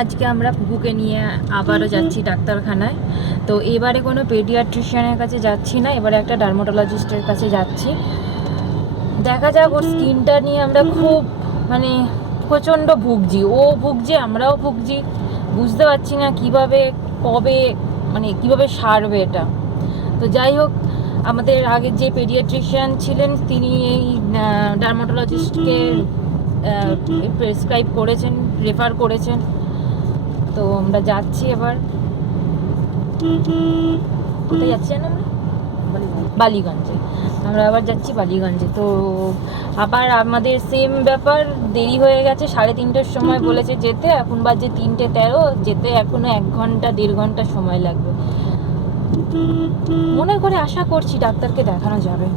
আজকে আমরা পুকুকে নিয়ে আবারও যাচ্ছি ডাক্তারখানায়। তো এবারে কোনো পেডিয়াট্রিশিয়ানের কাছে যাচ্ছি না, এবারে একটা ডার্মাটোলজিস্টের কাছে যাচ্ছি। দেখা যাক, ওর স্কিনটা নিয়ে আমরা খুব মানে প্রচণ্ড ভুগছি, ও ভুগছে আমরাও ভুগছি, বুঝতে পারছি না কিভাবে কবে মানে কিভাবে সারবে এটা। তো যাই হোক, আমাদের আগে যে পেডিয়াট্রিশিয়ান ছিলেন তিনি এই ডার্মাটোলজিস্টকে প্রেসক্রাইব করেছেন, রেফার করেছেন। তো আমরা যাচ্ছি এবার। কোথায় যাচ্ছি জানো আমরা? বালিগঞ্জে। আমরা আবার যাচ্ছি বালিগঞ্জে। তো আবার আমাদের সেম ব্যাপার, দেরি হয়ে গেছে, 3:30টার সময় বলেছে যেতে, এখন বাজে 3:13, যেতে এখনো 1 ঘন্টা 1.5 ঘন্টা সময় লাগবে। মনে করে আশা করছি ডাক্তারকে দেখানো যাবে।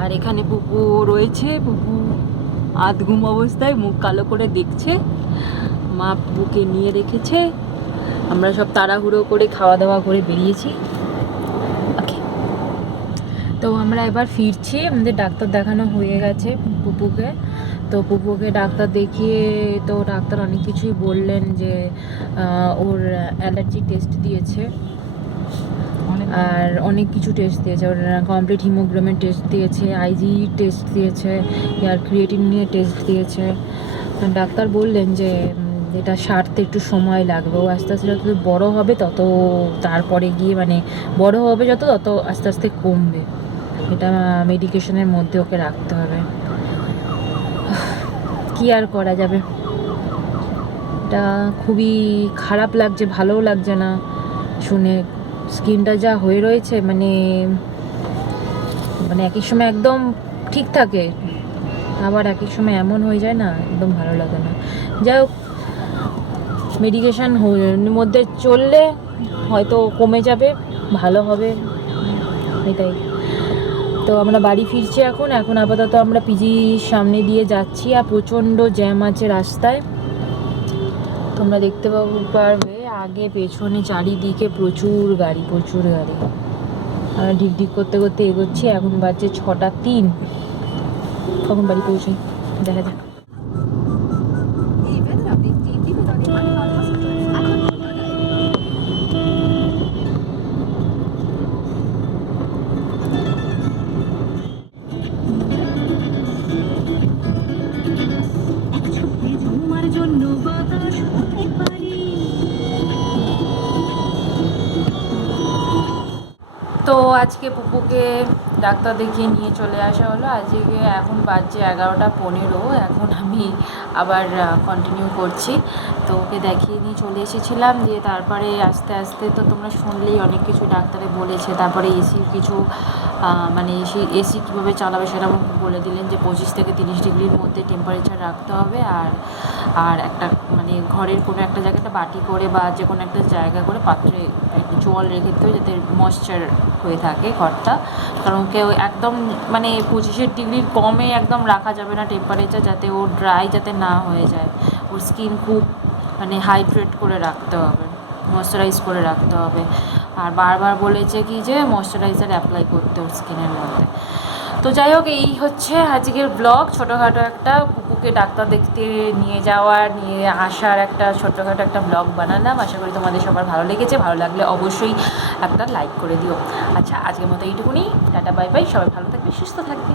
আর এখানে পুপু রয়েছে, পুপু আধঘুম অবস্থায় মুখ কালো করে দেখছে। মা পুপুকে নিয়ে রেখেছে, আমরা সব তাড়াহুড়ো করে খাওয়া দাওয়া করে বেরিয়েছি। তো আমরা এবার ফিরছি, আমাদের ডাক্তার দেখানো হয়ে গেছে পুপুকে। তো পুপুকে ডাক্তার দেখিয়ে তো ডাক্তার অনেক কিছুই বললেন, যে ওর অ্যালার্জি টেস্ট দিয়েছে আর অনেক কিছু টেস্ট দিয়েছে, ওর কমপ্লিট হিমোগ্লোবিন টেস্ট দিয়েছে, আইজি টেস্ট দিয়েছে, আর ক্রিয়েটিন নিয়ে টেস্ট দিয়েছে। ডাক্তার বললেন যে এটা সারতে একটু সময় লাগবে, ও আস্তে আস্তে যত বড় হবে তত তারপরে গিয়ে মানে বড় হবে যত তত আস্তে আস্তে কমবে, এটা মেডিকেশনের মধ্যে ওকে রাখতে হবে। কি আর করা যাবে, এটা খুবই খারাপ লাগছে, ভালোও লাগছে না শুনে। স্কিনটা যা হয়ে রয়েছে মানে মানে এক এক সময় একদম ঠিক থাকে, আবার এক এক সময় এমন হয়ে যায় না, একদম ভালো লাগে না। যাই হোক, মেডিকেশন মধ্যে চললে হয়তো কমে যাবে, ভালো হবে, এটাই। তো আমরা বাড়ি ফিরছি এখন আপাতত আমরা পিজি সামনে দিয়ে যাচ্ছি, আর প্রচণ্ড জ্যাম আছে রাস্তায়, তোমরা দেখতে পারবে আগে পেছনে চারিদিকে প্রচুর গাড়ি। আমরা ঢিক ঢিক করতে করতে এগোচ্ছি, এখন বাজছে 6:03। কখন বাড়ি পৌঁছাই দেখা যাক। তো আজকে পুপুকে ডাক্তার দেখিয়ে নিয়ে চলে আসা হলো। আজকে এখন বাজছে 11:15, এখন আমি আবার কন্টিনিউ করছি। তো ওকে দেখিয়ে নিয়ে চলে এসেছিলাম, দিয়ে তারপরে আস্তে আস্তে তো তোমরা শুনলেই অনেক কিছু ডাক্তারে বলেছে। তারপরে এসির কিছু মানে এসি কীভাবে চালাবে সেটা বলে দিলেন, যে 25 থেকে 30 ডিগ্রির মধ্যে টেম্পারেচার রাখতে হবে, আর একটা মানে ঘরের কোনো একটা জায়গাটা বাটি করে বা যে কোনো একটা জায়গা করে পাত্রে একটু জল রেখে দিতে হবে, যাতে ময়েশ্চার হয়ে থাকে ঘরটা। কারণ কেউ একদম মানে 25 ডিগ্রির কমে একদম রাখা যাবে না টেম্পারেচার, যাতে ও ড্রাই যাতে না হয়ে যায়। ওর স্কিন খুব মানে হাইড্রেট করে রাখতে হবে, ময়েশ্চারাইজ করে রাখতে হবে। আর বারবার বলেছে কি যে ময়েশ্চারাইজার অ্যাপ্লাই করতে ওর স্কিনের মধ্যে। তো যাই হোক, এই হচ্ছে আজকের ব্লগ, ছোটোখাটো একটা পুপুকে ডাক্তার দেখতে নিয়ে যাওয়ার নিয়ে আসার একটা ছোটোখাটো একটা ব্লগ বানালাম। আশা করি তোমাদের সবার ভালো লেগেছে, ভালো লাগলে অবশ্যই একটা লাইক করে দিও। আচ্ছা, আজকের মতো এইটুকুনি, টাটা বাই বাই, সবাই ভালো থাকবে, সুস্থ থাকবে।